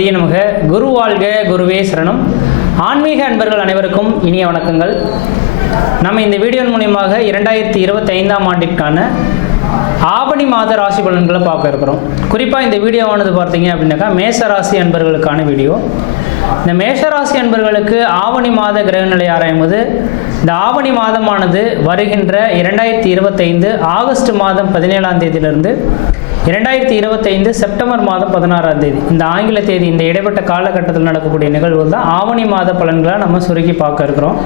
பார்வதியே நமக. குரு வாழ்க, குருவே சரணம். ஆன்மீக அன்பர்கள் அனைவருக்கும் இனிய வணக்கங்கள். நம்ம இந்த வீடியோ மூலியமாக 2025ஆம் ஆண்டிற்கான ஆவணி மாத ராசி பலன்களை பார்க்க இருக்கிறோம். குறிப்பாக இந்த வீடியோவானது பார்த்தீங்க அப்படின்னாக்கா மேஷராசி அன்பர்களுக்கான வீடியோ. இந்த மேஷராசி அன்பர்களுக்கு ஆவணி மாத கிரகநிலை ஆராயும்போது இந்த ஆவணி மாதமானது வருகின்ற 2025 ஆகஸ்ட் மாதம் 17ஆம் தேதியிலிருந்து 2025 செப்டம்பர் மாதம் 16ஆம் தேதி இந்த ஆங்கில தேதி இந்த இடைப்பட்ட காலகட்டத்தில் நடக்கக்கூடிய நிகழ்வுகள் தான் ஆவணி மாத பலன்களை நம்ம சுருக்கி பார்க்க இருக்கிறோம்.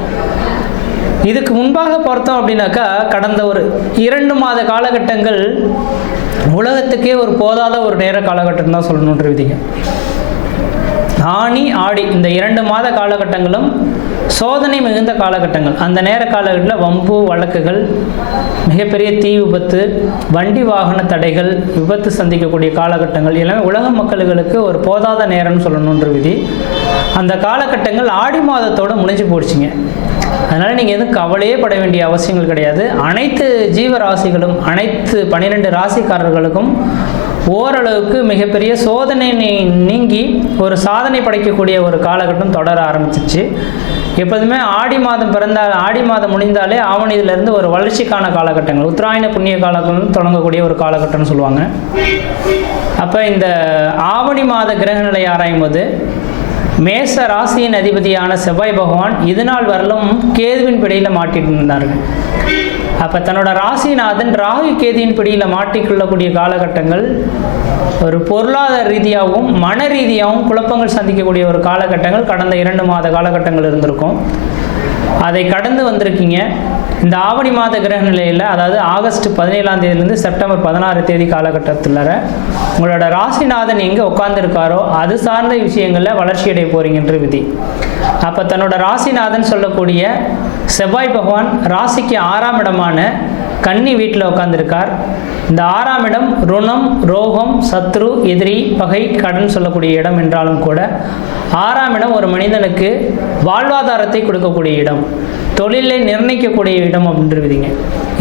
இதுக்கு முன்பாக பார்த்தோம் அப்படின்னாக்கா கடந்த ஒரு 2 மாத காலகட்டங்கள் உலகத்துக்கே ஒரு போதாத ஒரு நேர காலகட்டம் தான் சொல்லணுன்ற விதிங்க. ஆனி ஆடி இந்த 2 மாத காலகட்டங்களும் சோதனை மிகுந்த காலகட்டங்கள். அந்த நேர காலகட்டத்தில் வம்பு வழக்குகள், மிகப்பெரிய தீ விபத்து, வண்டி வாகன தடைகள், விபத்து சந்திக்கக்கூடிய காலகட்டங்கள் எல்லாமே உலக மக்களுக்கு ஒரு போதாத நேரம்னு சொல்லணுன்ற விதி. அந்த காலகட்டங்கள் ஆடி மாதத்தோடு முடிஞ்சு போயிடுச்சிங்க. அதனால் நீங்கள் எதுவும் கவலையே பட வேண்டிய அவசியங்கள் கிடையாது. அனைத்து ஜீவராசிகளும் அனைத்து 12 ராசிக்காரர்களுக்கும் ஓரளவுக்கு மிகப்பெரிய சோதனை நீங்கி ஒரு சாதனை படைக்கக்கூடிய ஒரு காலகட்டம் தொடர ஆரம்பிச்சிச்சு. எப்போதுமே ஆடி மாதம் முடிந்தாலே ஆவணியிலிருந்து ஒரு வளர்ச்சிக்கான காலகட்டங்கள், உத்தராயண புண்ணிய காலகட்டம் தொடங்கக்கூடிய ஒரு காலகட்டம்னு சொல்லுவாங்க. அப்போ இந்த ஆவணி மாத கிரகநிலை ஆராயும் போது மேச ராசியின் அதிபதியான செவ்வாய் பகவான் இதுநாள் வரலும் கேதுவின் பிடியில் மாட்டிட்டு இருந்தார்கள். அப்போ தன்னோட ராசிநாதன் ராகு கேதியின் பிடியில் மாட்டிக்கொள்ளக்கூடிய காலகட்டங்கள் ஒரு பொருளாதார ரீதியாகவும் மன ரீதியாகவும் குழப்பங்கள் சந்திக்கக்கூடிய ஒரு காலகட்டங்கள் கடந்த 2 மாத காலகட்டங்கள் இருந்திருக்கும். அதை கடந்து வந்திருக்கீங்க. இந்த ஆவணி மாத கிரக நிலையில், அதாவது ஆகஸ்ட் 17ஆம் தேதியிலிருந்து செப்டம்பர் 16 தேதி காலகட்டத்தில் உங்களோட ராசிநாதன் எங்கே உட்கார்ந்துருக்காரோ அது சார்ந்த விஷயங்களில் வளர்ச்சி அடைய போறீங்கன்ற விதி. அப்போ தன்னோட ராசிநாதன் சொல்லக்கூடிய செவ்வாய் பகவான் ராசிக்கு 6ஆம் இடமான கன்னி வீட்டில் உட்கார்ந்துருக்கார். இந்த 6ஆம் இடம் ருணம், ரோகம், சத்ரு, எதிரி, பகை, கடன் சொல்லக்கூடிய இடம் என்றாலும் கூட 6ஆம் இடம் ஒரு மனிதனுக்கு வாழ்வாதாரத்தை கொடுக்கக்கூடிய இடம், தொழிலை நிர்ணயிக்கக்கூடிய இடம் அப்படின்றதுங்க.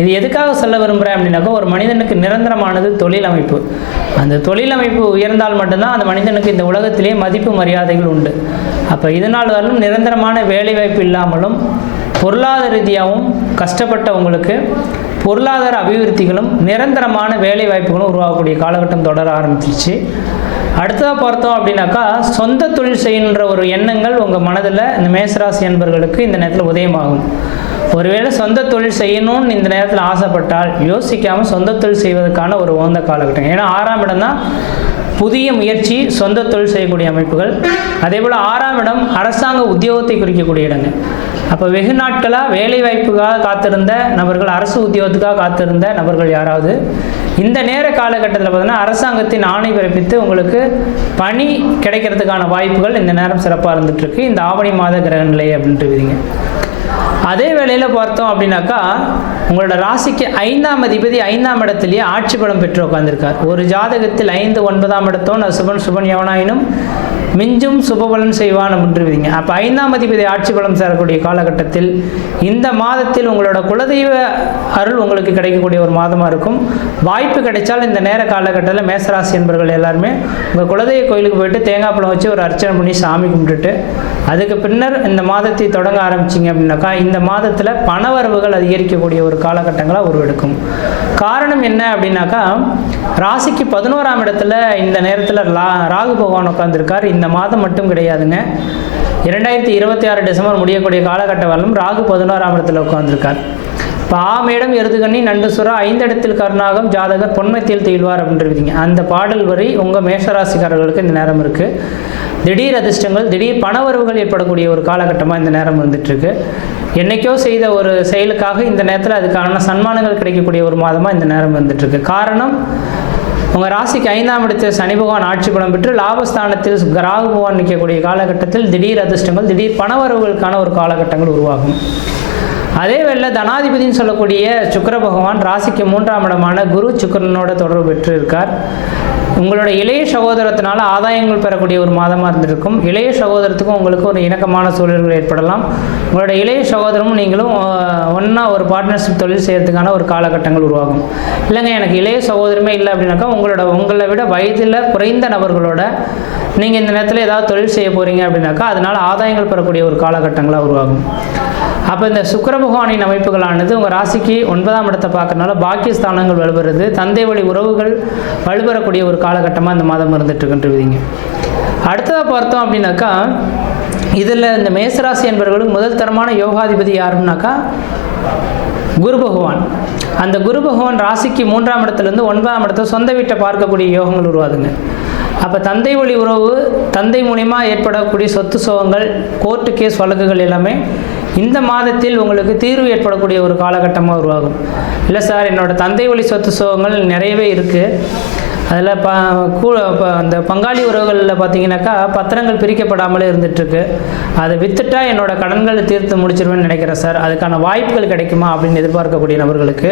இது எதுக்காக சொல்ல விரும்புகிறேன் அப்படின்னாக்கா, ஒரு மனிதனுக்கு நிரந்தரமானது தொழில் அமைப்பு. அந்த தொழில் அமைப்பு உயர்ந்தால் மட்டும்தான் அந்த மனிதனுக்கு இந்த உலகத்திலே மதிப்பு மரியாதைகள் உண்டு. அப்போ இதனால் வரலும் நிரந்தரமான வேலைவாய்ப்பு இல்லாமலும் பொருளாதார ரீதியாகவும் கஷ்டப்பட்டவங்களுக்கு பொருளாதார அபிவிருத்திகளும் நிரந்தரமான வேலை வாய்ப்புகளும் உருவாகக்கூடிய காலகட்டம் தொடர ஆரம்பிச்சிருச்சு. அடுத்ததாக பார்த்தோம் அப்படின்னாக்கா, சொந்த தொழில் செய்கின்ற ஒரு எண்ணங்கள் உங்கள் மனதில் இந்த மேசராசி என்பவர்களுக்கு இந்த நேரத்தில் உதயமாகும். ஒருவேளை சொந்த தொழில் செய்யணும்னு இந்த நேரத்தில் ஆசைப்பட்டால் யோசிக்காமல் சொந்த தொழில் செய்வதற்கான ஒரு உகந்த காலகட்டம். ஏன்னா 6ஆம் இடம் தான் புதிய முயற்சி, சொந்த தொழில் செய்யக்கூடிய அமைப்புகள். அதே போல் 6ஆம் இடம் அரசாங்க உத்தியோகத்தை குறிக்கக்கூடிய இடங்க. அப்போ வெகு நாட்களாக வேலை வாய்ப்புக்காக காத்திருந்த நபர்கள், அரசு உத்தியோகத்துக்காக காத்திருந்த நபர்கள் யாராவது இந்த நேர காலகட்டத்தில் பார்த்தீங்கன்னா அரசாங்கத்தின் ஆணை பிறப்பித்து உங்களுக்கு பணி கிடைக்கிறதுக்கான வாய்ப்புகள் இந்த நேரம் சிறப்பாக இருந்துகிட்ருக்கு. இந்த ஆவணி மாத கிரக நிலை அப்படின்ட்டு விதிங்க. அதே வேளையில் பார்த்தோம் அப்படின்னாக்கா, உங்களோட ராசிக்கு 5ஆம் அதிபதி 5ஆம் இடத்துலேயே ஆட்சி பலம் பெற்று உட்கார்ந்துருக்கார். ஒரு ஜாதகத்தில் 5, 9ஆம் இடத்தோன் சுபன் எவனாயினும் மிஞ்சும் சுபபலன் செய்வான் அப்படின்று விதிங்க. அப்போ 5ஆம் அதிபதி ஆட்சி பலம் சேரக்கூடிய காலகட்டத்தில் இந்த மாதத்தில் உங்களோட குலதெய்வ அருள் உங்களுக்கு கிடைக்கக்கூடிய ஒரு மாதமாக இருக்கும். வாய்ப்பு கிடைச்சால் இந்த நேர காலகட்டத்தில் மேசராசி என்பவர்கள் எல்லாருமே உங்கள் குலதெய்வ கோயிலுக்கு போயிட்டு தேங்காய் பழம் வச்சு ஒரு அர்ச்சனை பண்ணி சாமி கும்பிட்டுட்டு அதுக்கு பின்னர் இந்த மாதத்தை தொடங்க ஆரம்பிச்சிங்க அப்படின்னாக்கா இந்த மாதத்தில் பணவரவுகள் அதிகரிக்கக்கூடிய ஒரு காலகட்டங்களாக உருவெடுக்கும். காரணம் என்ன அப்படின்னாக்கா, ராசிக்கு 11ஆம் இடத்துல இந்த நேரத்தில் ராகு பகவான் உட்கார்ந்துருக்கார். இந்த மாதம் மட்டும் கிடையாதுங்க, 2026 டிசம்பர் முடியக்கூடிய காலகட்டம் வரலும் ராகு 11ஆம் இடத்துல உட்கார்ந்துருக்கார். பாமேடம் எருதுகண்ணி நண்டு சுறா 5 இடத்தில் கருணாகம் ஜாதகர் பொன்மத்தியில் தெய்வார் அப்படின்றீங்க. அந்த பாடல் வரி உங்கள் மேஷராசிக்காரர்களுக்கு இந்த நேரம் இருக்குது. திடீர் அதிர்ஷ்டங்கள், திடீர் பணவரவுகள் ஏற்படக்கூடிய ஒரு காலகட்டமாக இந்த நேரம் வந்துட்டுருக்கு. என்றைக்கோ செய்த ஒரு செயலுக்காக இந்த நேரத்தில் அதுக்கான சன்மானங்கள் கிடைக்கக்கூடிய ஒரு மாதமாக இந்த நேரம் வந்துட்டுருக்கு. காரணம், உங்கள் ராசிக்கு 5ஆம் இடத்தில் சனி பகவான் ஆட்சி பலம் பெற்று லாபஸ்தானத்தில் ராகு பகவான் நிற்கக்கூடிய காலகட்டத்தில் திடீர் அதிர்ஷ்டங்கள், திடீர் பணவரவுகளுக்கான ஒரு காலகட்டங்கள் உருவாகும். அதே வேளை தனாதிபதினு சொல்லக்கூடிய சுக்கிர பகவான் ராசிக்கு 3ஆம் இடமான குரு சுக்கிரனோட தொடர்பு பெற்று இருக்கார். உங்களோட இளைய சகோதரத்தினால ஆதாயங்கள் பெறக்கூடிய ஒரு மாதமாக இருந்திருக்கும். இளைய சகோதரத்துக்கும் உங்களுக்கு ஒரு இணக்கமான சூழல்கள் ஏற்படலாம். உங்களோட இளைய சகோதரமும் நீங்களும் ஒன்றா ஒரு பார்ட்னர்ஷிப் தொழில் செய்கிறதுக்கான ஒரு காலகட்டங்கள் உருவாகும். இல்லைங்க எனக்கு இளைய சகோதரமே இல்லை அப்படின்னாக்கா உங்களை விட வயதில் குறைந்த நபர்களோட நீங்கள் இந்த நேரத்தில் ஏதாவது தொழில் செய்ய போகிறீங்க அப்படின்னாக்கா அதனால் ஆதாயங்கள் பெறக்கூடிய ஒரு காலகட்டங்களாக உருவாகும். அப்போ இந்த சுக்கிர பகவானின் அமைப்புகளானது உங்கள் ராசிக்கு 9ஆம் இடத்தை பார்க்கறதுனால பாக்கியஸ்தானங்கள் வலுபெறுது, தந்தை வழி உறவுகள் வலுபெறக்கூடிய ஒரு காலகட்டமாக இந்த மாதம் இருந்துட்டுருக்குன்றீங்க. அடுத்ததாக பார்த்தோம் அப்படின்னாக்கா இதில் இந்த மேசராசி என்பவர்களுக்கு முதல் தரமான யோகாதிபதி யாருன்னாக்கா குரு பகவான். அந்த குரு பகவான் ராசிக்கு 3ஆம் இடத்துலேருந்து 9ஆம் இடத்தை சொந்த வீட்டை பார்க்கக்கூடிய யோகங்கள் உருவாதுங்க. அப்போ தந்தை வழி உறவு, தந்தை மூலிமா ஏற்படக்கூடிய சொத்து சோகங்கள், கோர்ட்டு கேஸ் வழக்குகள் எல்லாமே இந்த மாதத்தில் உங்களுக்கு தீர்வு ஏற்படக்கூடிய ஒரு காலகட்டமாக உருவாகும். இல்லை சார் என்னோடய தந்தை வழி சொத்து சோகங்கள் நிறையவே இருக்குது, அதில் அந்த பங்காளி உறவுகளில் பார்த்தீங்கன்னாக்கா பத்திரங்கள் பிரிக்கப்படாமலே இருந்துகிட்ருக்கு, அதை விற்றுட்டா என்னோடய கடன்களை தீர்த்து முடிச்சிருவேன்னு நினைக்கிறேன் சார், அதுக்கான வாய்ப்புகள் கிடைக்குமா அப்படின்னு எதிர்பார்க்கக்கூடிய நபர்களுக்கு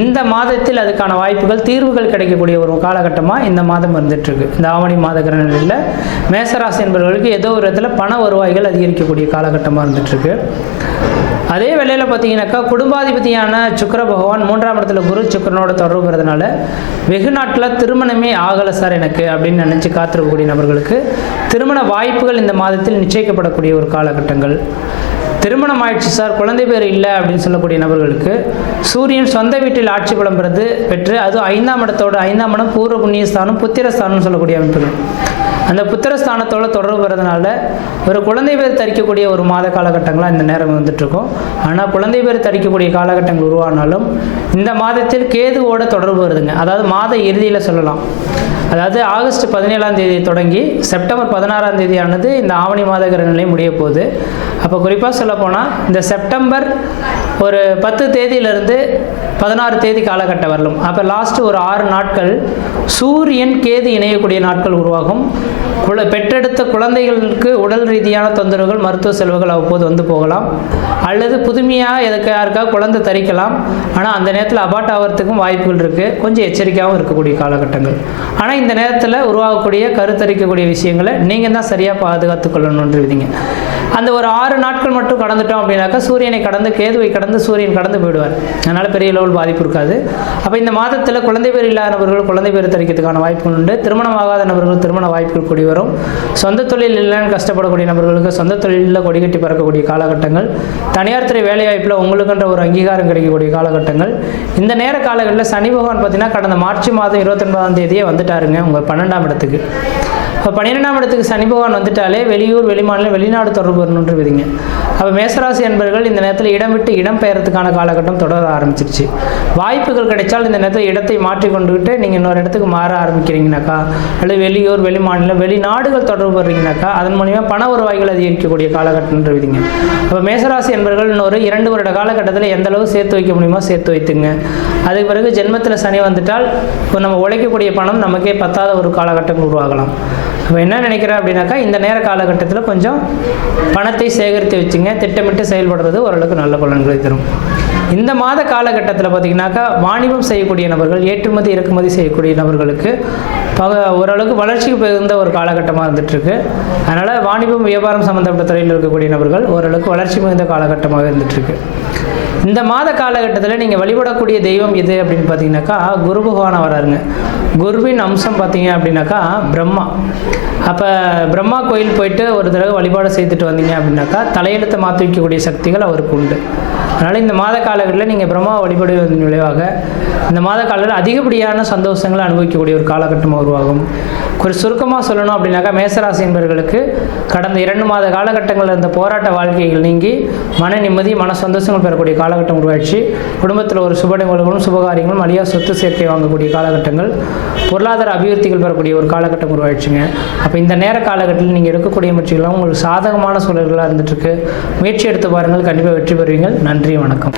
இந்த மாதத்தில் அதுக்கான வாய்ப்புகள், தீர்வுகள் கிடைக்கக்கூடிய ஒரு காலகட்டமாக இந்த மாதம் இருந்துகிட்ருக்கு. இந்த ஆவணி மாத கிரகங்களில் மேசராசி என்பவர்களுக்கு ஏதோ ஒரு இடத்துல பண வருவாய்கள் அதிகரிக்கக்கூடிய காலகட்டமாக இருந்துகிட்ருக்கு. அதே வேளையில் பார்த்தீங்கன்னாக்கா குடும்பாதிபதியான சுக்கிர பகவான் 3ஆம் இடத்துல குரு சுக்கிரனோட தொடர்புறதுனால வெகு நாட்டில் திருமணமே ஆகலை சார் எனக்கு அப்படின்னு நினச்சி காத்திருக்கக்கூடிய நபர்களுக்கு திருமண வாய்ப்புகள் இந்த மாதத்தில் நிச்சயிக்கப்படக்கூடிய ஒரு காலகட்டங்கள். திருமணம் ஆயிடுச்சு சார் குழந்தை பேர் இல்லை அப்படின்னு சொல்லக்கூடிய நபர்களுக்கு சூரியன் சொந்த வீட்டில் ஆட்சி பலம் பெற்று அதுவும் 5ஆம் இடத்தோட 5ஆம் இடம் பூர்வ புண்ணியஸ்தானம் புத்திரஸ்தானம்னு சொல்லக்கூடிய அமைப்புகள், அந்த புத்திரஸ்தானத்தோடு தொடர்பு வரதுனால ஒரு குழந்தை பேர் தரிக்கக்கூடிய ஒரு மாத காலகட்டங்களாக இந்த நேரம் வந்துட்டுருக்கோம். ஆனால் குழந்தை பேர் தரிக்கக்கூடிய காலகட்டங்கள் உருவானாலும் இந்த மாதத்தில் கேதுவோட தொடர்பு வருதுங்க. அதாவது மாத இறுதியில் சொல்லலாம், அதாவது ஆகஸ்ட் 17ஆம் தேதி தொடங்கி செப்டம்பர் 16ஆம் தேதியானது இந்த ஆவணி மாத கிரகநிலை முடிய போகுது. அப்போ குறிப்பாக சொல்லப்போனால் இந்த செப்டம்பர் ஒரு 10 தேதியிலிருந்து 16 தேதி காலகட்டம் வரலும், அப்போ லாஸ்ட்டு ஒரு 6 நாட்கள் சூரியன் கேது இணையக்கூடிய நாட்கள் உருவாகும். பெற்றெடுத்த குழந்தைகளுக்கு உடல் ரீதியான தொந்தரவுகள், மருத்துவ செலவுகள் அவ்வப்போது வந்து போகலாம், அல்லது புதுமையாக யாருக்காக குழந்தை தரிக்கலாம். ஆனால் அந்த நேரத்தில் அபார்ட் ஆகிறதுக்கும் வாய்ப்புகள் இருக்குது, கொஞ்சம் எச்சரிக்கையாகவும் இருக்கக்கூடிய காலகட்டங்கள். ஆனால் இந்த நேரத்தில் உருவாகக்கூடிய கருத்தரிக்கக்கூடிய விஷயங்களை நீங்கள் தான் சரியாக பாதுகாத்து கொள்ளணுன்றீங்க. அந்த ஒரு 6 நாட்கள் மட்டும் கடந்துட்டோம் அப்படின்னாக்கா சூரியனை கடந்து கேதுவை கடந்து சூரியன் கடந்து போயிடுவார், அதனால் பெரிய லெவல் பாதிப்பு இருக்காது. அப்போ இந்த மாதத்தில் குழந்தை பேர் இல்லாத நபர்கள் குழந்தை பேர் தரிக்கிறதுக்கான வாய்ப்புகள் உண்டு. திருமணம் ஆகாத நபர்கள் திருமண வாய்ப்புகள் கூடி வரும். சொந்த தொழில் இல்லைன்னு கஷ்டப்படக்கூடிய நபர்களுக்கு சொந்த தொழிலில் கொடிகட்டி பறக்கக்கூடிய காலகட்டங்கள். தனியார் துறை வேலைவாய்ப்பில் உங்களுக்குன்ற ஒரு அங்கீகாரம் கிடைக்கக்கூடிய காலகட்டங்கள். இந்த நேர காலங்களில் சனி பகவான் பார்த்தீங்கன்னா கடந்த மார்ச் மாதம் 29ஆம் தேதியே வந்துட்டாருங்க உங்கள் 12ஆம் இடத்துக்கு. இப்போ 12ஆம் இடத்துக்கு சனி பகவான் வந்துட்டாலே வெளியூர் வெளிமாநிலம் வெளிநாடு தொடர்பு வரணுன்றீங்க. அப்போ மேசராசி என்பர்கள் இந்த நேரத்தில் இடம் விட்டு இடம் பெயர்றதுக்கான காலகட்டம் தொடர ஆரம்பிச்சிருச்சு. வாய்ப்புகள் கிடைச்சால் இந்த நேரத்தில் இடத்தை மாற்றி கொண்டுக்கிட்டு நீங்கள் இன்னொரு இடத்துக்கு மாற ஆரம்பிக்கிறீங்கனாக்கா, அல்லது வெளியூர் வெளிமாநிலம் வெளிநாடுகள் தொடர்பு வர்றீங்கனாக்கா அதன் மூலிமா பண வருவாய்கள் அதிகரிக்கக்கூடிய காலகட்டம்ன்றீங்க. அப்போ மேசராசி என்பர்கள் இன்னொரு 2 வருட காலகட்டத்தில் எந்த அளவு சேர்த்து வைக்க முடியுமோ சேர்த்து வைத்துங்க. அதுக்கு பிறகு ஜென்மத்தில் சனி வந்துட்டால் நம்ம உழைக்கக்கூடிய பணம் நமக்கே பத்தாத ஒரு காலகட்டங்கள் உருவாகலாம். இப்போ என்ன நினைக்கிறேன் அப்படின்னாக்கா இந்த நேர காலகட்டத்தில் கொஞ்சம் பணத்தை சேகரித்து வச்சுங்க, திட்டமிட்டு செயல்படுறது ஓரளவுக்கு நல்ல பலன்களை தரும். இந்த மாத காலகட்டத்தில் பார்த்திங்கனாக்கா வாணிபம் செய்யக்கூடிய நபர்கள், ஏற்றுமதி இறக்குமதி செய்யக்கூடிய நபர்களுக்கு ஓரளவுக்கு வளர்ச்சிக்கு மிகுந்த ஒரு காலகட்டமாக இருந்துகிட்ருக்கு. அதனால் வாணிபம் வியாபாரம் சம்மந்தப்பட்ட துறையில் இருக்கக்கூடிய நபர்கள் ஓரளவுக்கு வளர்ச்சி மிகுந்த காலகட்டமாக இருந்துகிட்ருக்கு. இந்த மாத காலகட்டத்தில் நீங்கள் வழிபடக்கூடிய தெய்வம் எது அப்படின்னு பார்த்தீங்கன்னாக்கா குரு பகவானை வராருங்க. குருவின் அம்சம் பார்த்தீங்க அப்படின்னாக்கா பிரம்மா. அப்போ பிரம்மா கோயில் போயிட்டு ஒரு தடவை வழிபாடு செய்துட்டு வந்தீங்க அப்படின்னாக்கா தலையெழுத்தை மாற்றி வைக்கக்கூடிய சக்திகள் அவருக்கு உண்டு. அதனால் இந்த மாத காலங்களில் நீங்கள் பிரம்மா வழிபடுவதன் விளைவாக இந்த மாத காலத்தில் அதிகப்படியான சந்தோஷங்களை அனுபவிக்கக்கூடிய ஒரு காலகட்டமாக உருவாகும். ஒரு சுருக்கமாக சொல்லணும் அப்படின்னாக்கா மேசராசி என்பவர்களுக்கு கடந்த 2 மாத காலகட்டங்களில் இருந்த போராட்ட வாழ்க்கைகள் நீங்கி மன நிம்மதி மன சந்தோஷங்கள் பெறக்கூடிய காலகட்டம் உருவாச்சு. குடும்பத்தில் ஒரு சுப நிகழ்வுகளும் சுபகாரியங்களும் அழியா சொத்து சேர்க்கை வாங்கக்கூடிய காலகட்டங்கள், பொருளாதார அபிவிருத்திகள் பெறக்கூடிய ஒரு காலகட்டம் உருவாயிடுச்சுங்க. அப்போ இந்த நேர காலகட்டத்தில் நீங்கள் எடுக்கக்கூடிய முயற்சிகளும் உங்களுக்கு சாதகமான சூழல்களாக இருந்துகிட்ருக்கு. முயற்சி எடுத்து பாருங்கள், கண்டிப்பாக வெற்றி பெறுவீங்கள். நன்றி, வணக்கம்.